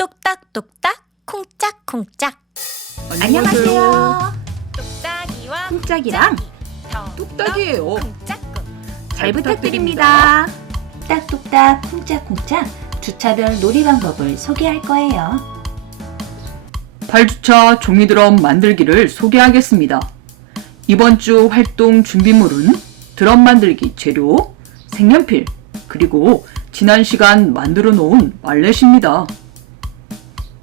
똑딱똑딱 콩짝콩짝 안녕하세요. 똑딱이와 콩짝이, 뚝딱이에요. 콩짝콩. 잘 부탁드립니다. 딱똑딱 쿵짝쿵짝 주차별 놀이 방법을 소개할 거예요. 8주차 종이드럼 만들기를 소개하겠습니다. 이번 주 활동 준비물은 드럼 만들기 재료, 색연필, 그리고 지난 시간 만들어 놓은 말렛입니다.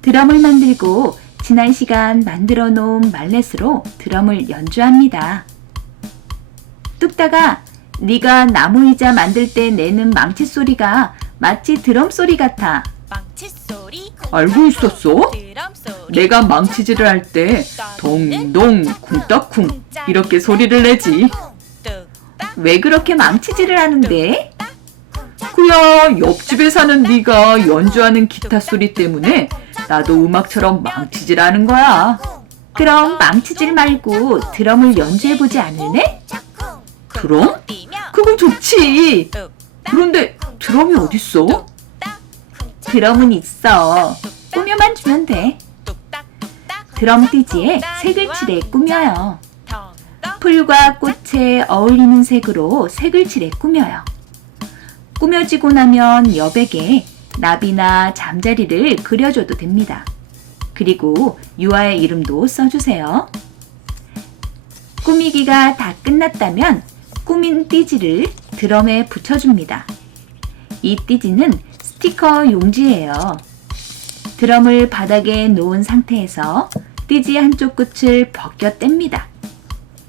드럼을 만들고 지난 시간 만들어 놓은 말렛으로 드럼을 연주합니다. 뚝딱아, 네가 나무 의자 만들 때 내는 망치 소리가 마치 드럼 소리 같아. 망치 소리 알고 있었어? 드럼 소리 내가 망치질을 할 때 동동 쿵떡쿵 이렇게 소리를 내지. 왜 그렇게 망치질을 하는데? 그야 옆집에 사는 네가 연주하는 기타 소리 때문에 나도 음악처럼 망치질하는 거야. 그럼 망치질 말고 드럼을 연주해보지 않을래? 드럼? 그건 좋지. 그런데 드럼이 어딨어? 드럼은 있어. 꾸며만 주면 돼. 드럼 띠지에 색을 칠해 꾸며요. 풀과 꽃에 어울리는 색으로 색을 칠해 꾸며요. 꾸며지고 나면 여백에 나비나 잠자리를 그려줘도 됩니다. 그리고 유아의 이름도 써주세요. 꾸미기가 다 끝났다면 꾸민 띠지를 드럼에 붙여줍니다. 이 띠지는 스티커 용지예요. 드럼을 바닥에 놓은 상태에서 띠지 한쪽 끝을 벗겨 뗍니다.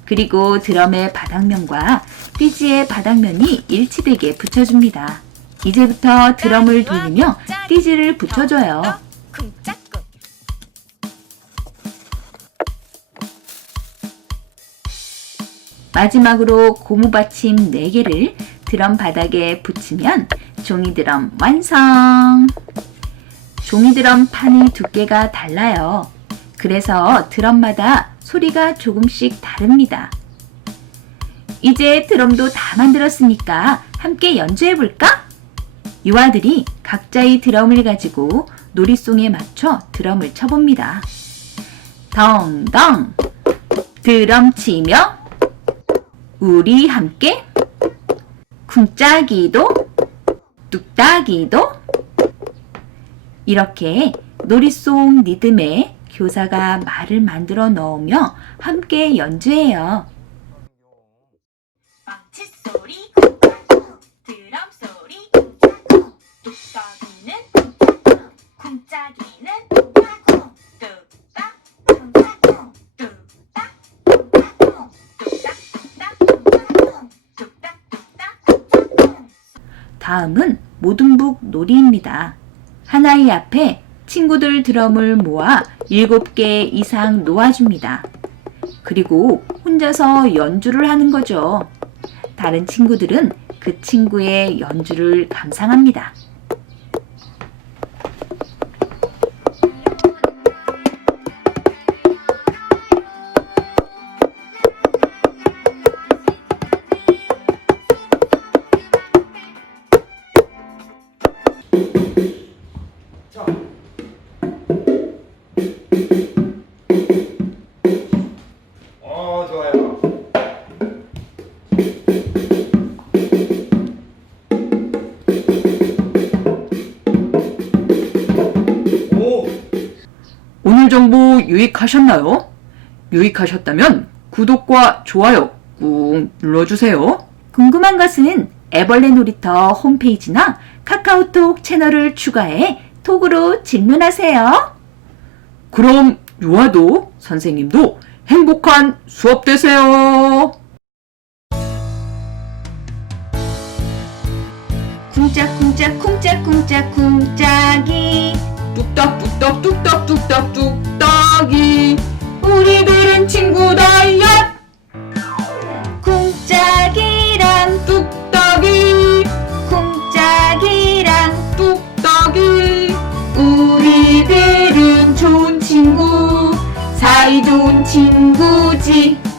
그리고 드럼의 바닥면과 띠지의 바닥면이 일치되게 붙여줍니다. 이제부터 드럼을 돌리며 띠지를 붙여줘요. 마지막으로 고무 받침 4개를 드럼 바닥에 붙이면 종이 드럼 완성! 종이 드럼 판의 두께가 달라요. 그래서 드럼마다 소리가 조금씩 다릅니다. 이제 드럼도 다 만들었으니까 함께 연주해 볼까? 유아들이 각자의 드럼을 가지고 놀이송에 맞춰 드럼을 쳐봅니다. 덩덩! 드럼 치며 우리 함께 쿵짜기도 뚝딱이도 이렇게 놀이송 리듬에 교사가 말을 만들어 넣으며 함께 연주해요. 다음은 모둠북 놀이입니다. 하나의 앞에 친구들 드럼을 모아 7개 이상 놓아줍니다. 그리고 혼자서 연주를 하는 거죠. 다른 친구들은 그 친구의 연주를 감상합니다. 오늘 정보 유익하셨나요? 유익하셨다면 구독과 좋아요 꾹 눌러주세요. 궁금한 것은 애벌레 놀이터 홈페이지나 카카오톡 채널을 추가해 톡으로 질문하세요. 그럼 유아도 선생님도 행복한 수업 되세요. 쿵짝쿵짝 쿵짝쿵짝 쿵짝이 뚝딱 뚝딱 뚝딱 뚝딱 우